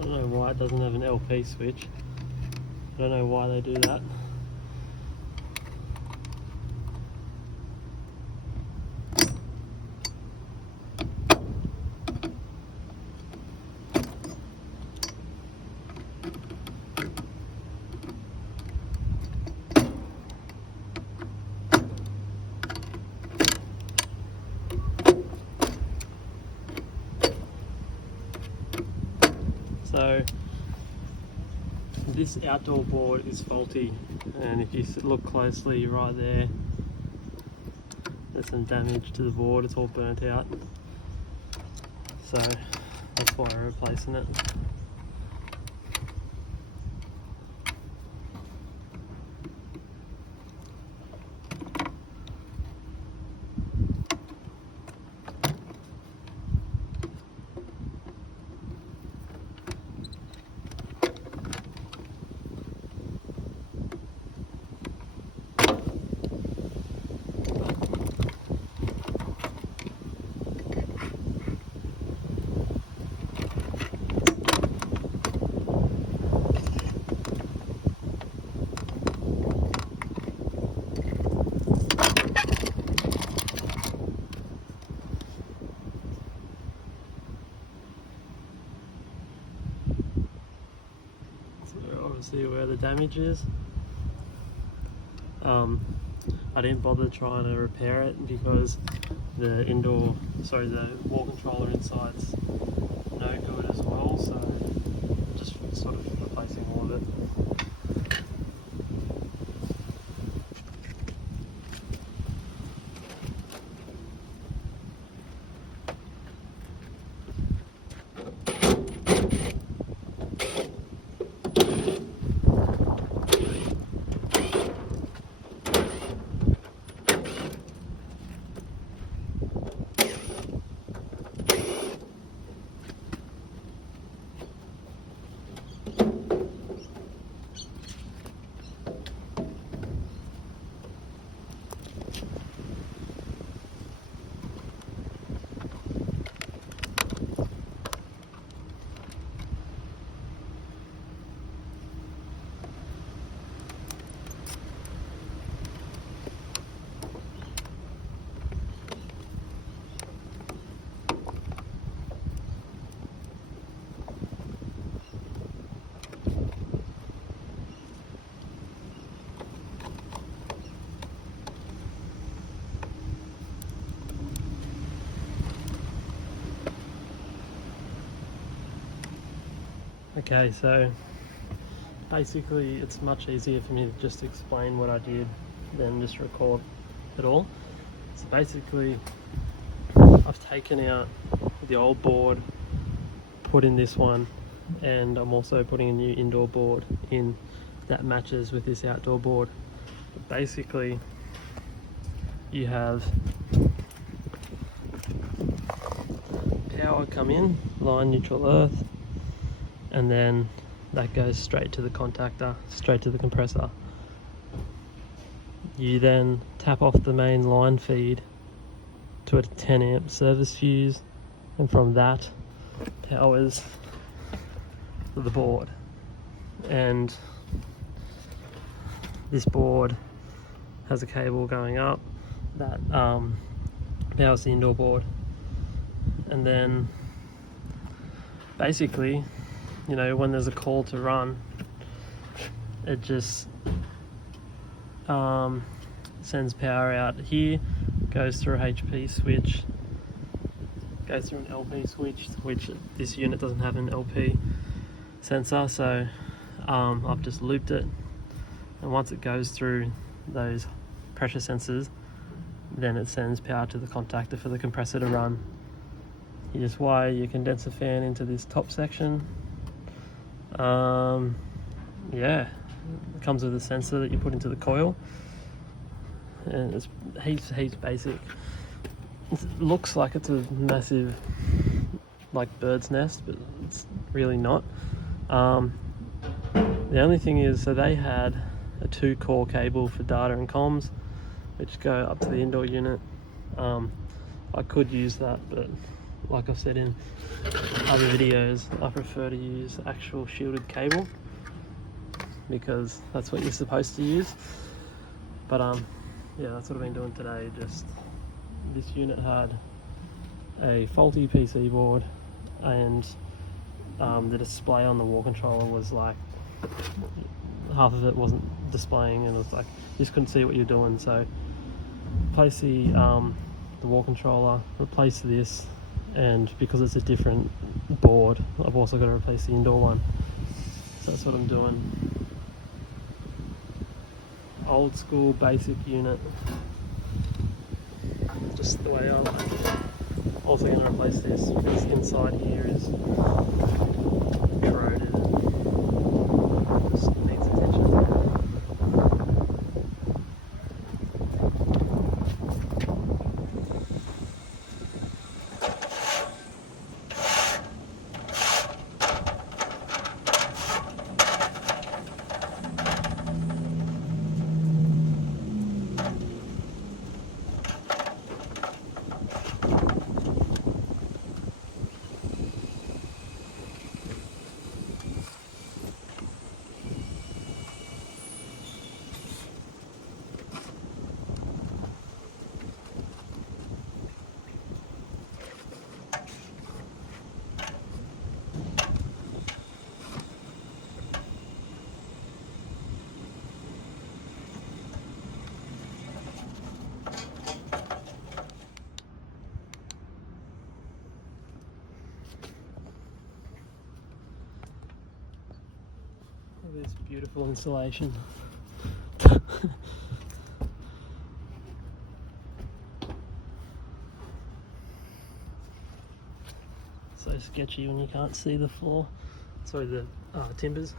I don't know why it doesn't have an LP switch. I don't know why they do that. So this outdoor board is faulty, and if you look closely right there, there's some damage to the board. It's all burnt out, so that's why I'm replacing it. See where the damage is. I didn't bother trying to repair it because the wall controller inside's no good as well, so just sort of replacing all of it. Okay, so basically it's much easier for me to just explain what I did than just record it all. So basically I've taken out the old board, put in this one, and I'm also putting a new indoor board in that matches with this outdoor board. But basically you have power come in, line, neutral, earth, and then that goes straight to the contactor, straight to the compressor. You then tap off the main line feed to a 10 amp service fuse, and from that powers the board. And this board has a cable going up that powers the indoor board. And then basically, you know, when there's a call to run, it just sends power out here, goes through a HP switch, goes through an LP switch, which this unit doesn't have an LP sensor, so I've just looped it, and once it goes through those pressure sensors, then it sends power to the contactor for the compressor to run. You just wire your condenser fan into this top section. Yeah, it comes with a sensor that you put into the coil, and it's heaps basic. It looks like it's a massive, like, bird's nest, but it's really not. The only thing is, so they had a 2-core cable for data and comms, which go up to the indoor unit. I could use that, but like I've said in other videos, I prefer to use actual shielded cable because that's what you're supposed to use. But yeah, that's what I've been doing today. Just this unit had a faulty PC board, and the display on the wall controller was like, half of it wasn't displaying, and it was like you just couldn't see what you're doing. So replace the wall controller, replace this, and because it's a different board, I've also got to replace the indoor one. So that's what I'm doing. Old school basic unit, just the way I like it. Also going to replace this because inside here is corroded and just needs attention. This beautiful installation. So sketchy when you can't see the floor. Sorry, the timbers.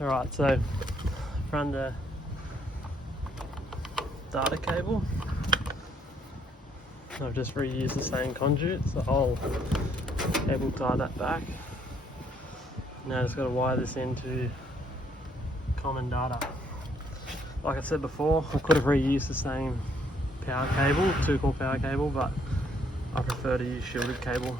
Alright, so I've run the data cable. I've just reused the same conduit, so I'll cable tie that back. Now I've just got to wire this into common data. Like I said before, I could have reused the same power cable, 2-core power cable, but I prefer to use shielded cable.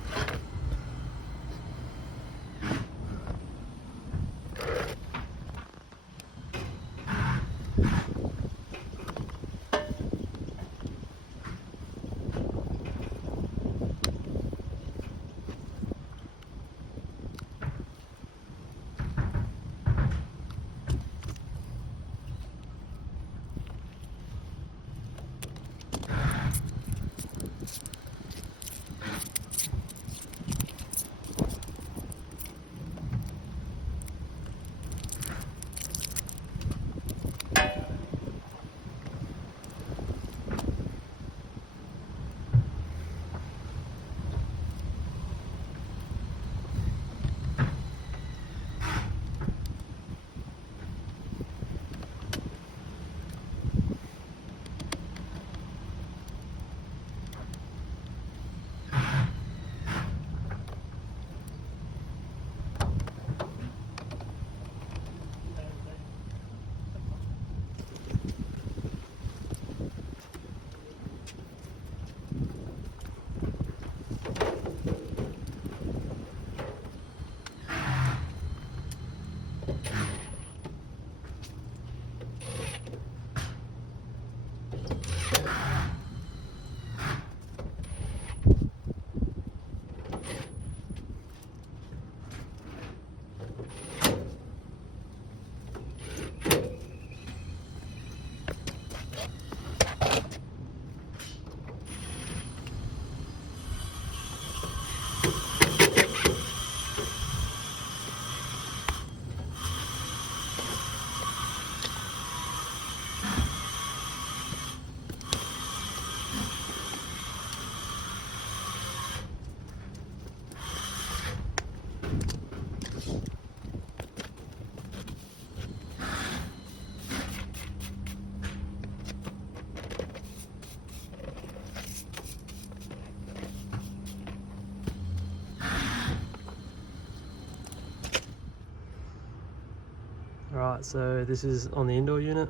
Alright, so this is on the indoor unit.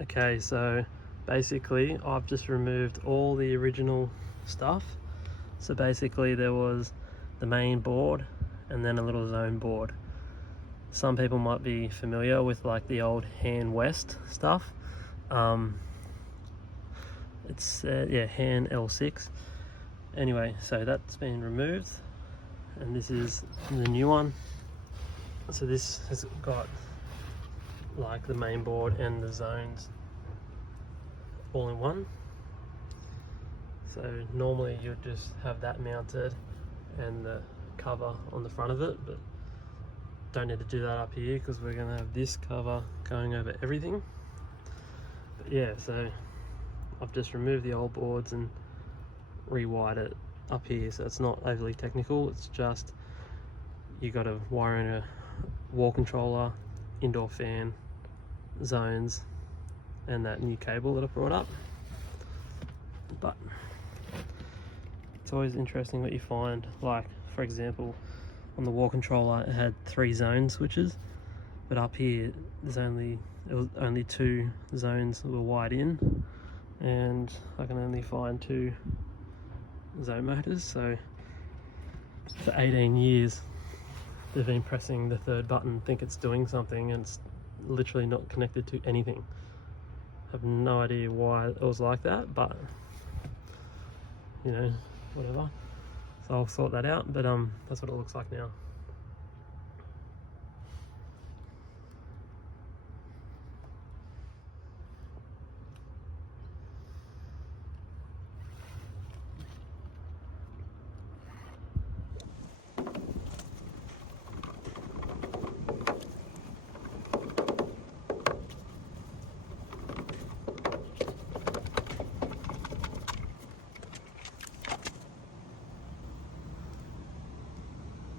Okay, so basically I've just removed all the original stuff. So basically there was the main board and then a little zone board. Some people might be familiar with like the old Han West stuff. It's yeah, Han L6. Anyway, so that's been removed and this is the new one. So this has got like the main board and the zones all in one. So normally you'd just have that mounted and the cover on the front of it, but don't need to do that up here because we're going to have this cover going over everything. But yeah, so I've just removed the old boards and rewired it up here, so it's not overly technical. It's just you got to wire in a wall controller, indoor fan, zones, and that new cable that I brought up. But it's always interesting what you find. Like for example, on the wall controller it had 3 zone switches, but up here there's only 2 zones that were wired in, and I can only find 2 zone motors. So for 18 years they've been pressing the 3rd button, think it's doing something, and it's literally not connected to anything. I have no idea why it was like that, but you know, whatever. So I'll sort that out, but that's what it looks like now.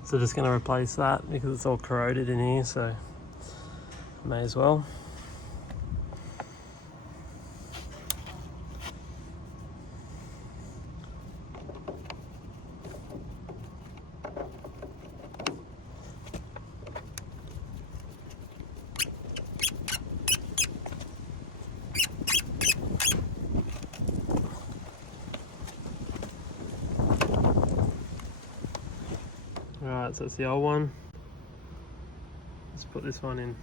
So just going to replace that because it's all corroded in here, so may as well. Alright, so it's the old one. Let's put this one in.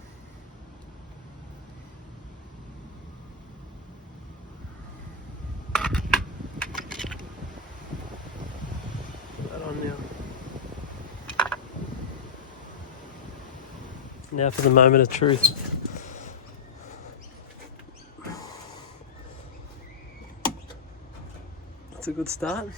Put that on now. Now for the moment of truth. That's a good start.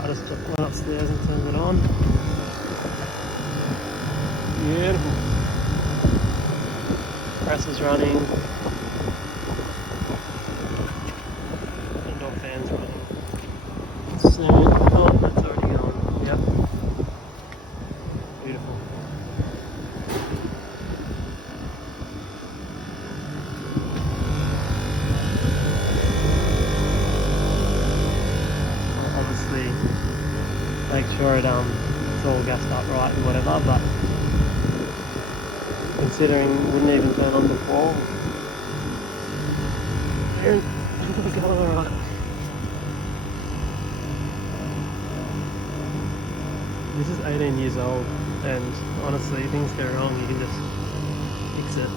I just went upstairs and turned it on. Beautiful. Press is running. Indoor fans running. Soon. Oh, that's already going. Yep. Beautiful. Obviously, make sure it's all gassed up right and whatever, but considering it wouldn't even turn on before, and it's going alright. This is 18 years old, and honestly, things go wrong, you can just fix it.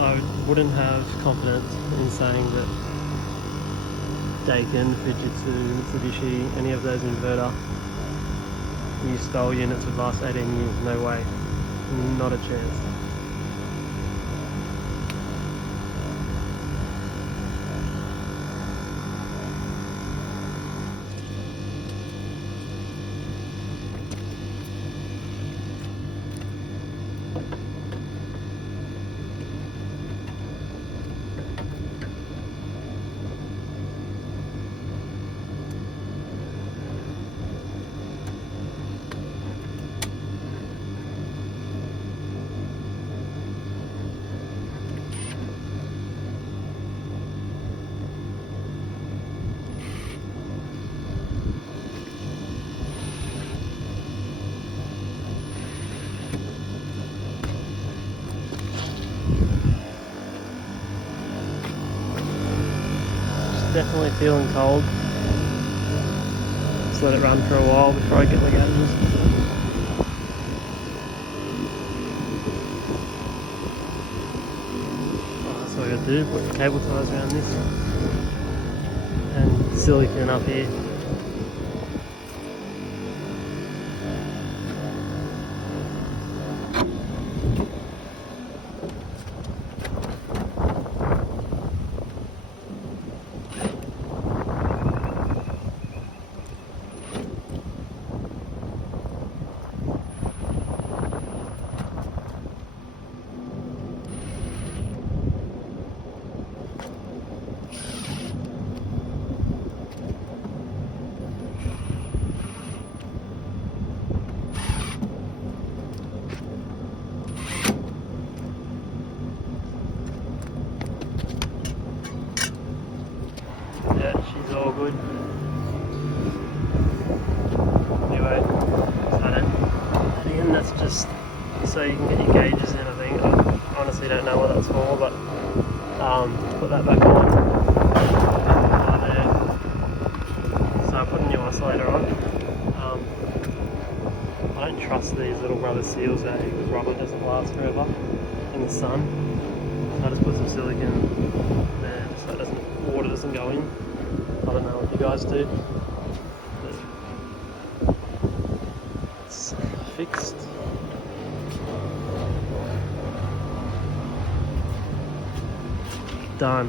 I wouldn't have confidence in saying that Daikin, Fujitsu, Mitsubishi, any of those inverter new style units would last 18 years. No way. Not a chance. Definitely feeling cold. Just let it run for a while before I get the gauges. That's what I gotta do, put the cable ties around this and silicone up here. Yeah, she's all good. Anyway, again, that's just so you can get your gauges in, I think. I honestly don't know what that's for, but put that back on. There. So I put a new isolator on. I don't trust these little rubber seals, the rubber doesn't last forever in the sun. So I just put some silicone there so that water doesn't go in. I don't know what you guys do, but it's fixed. Done.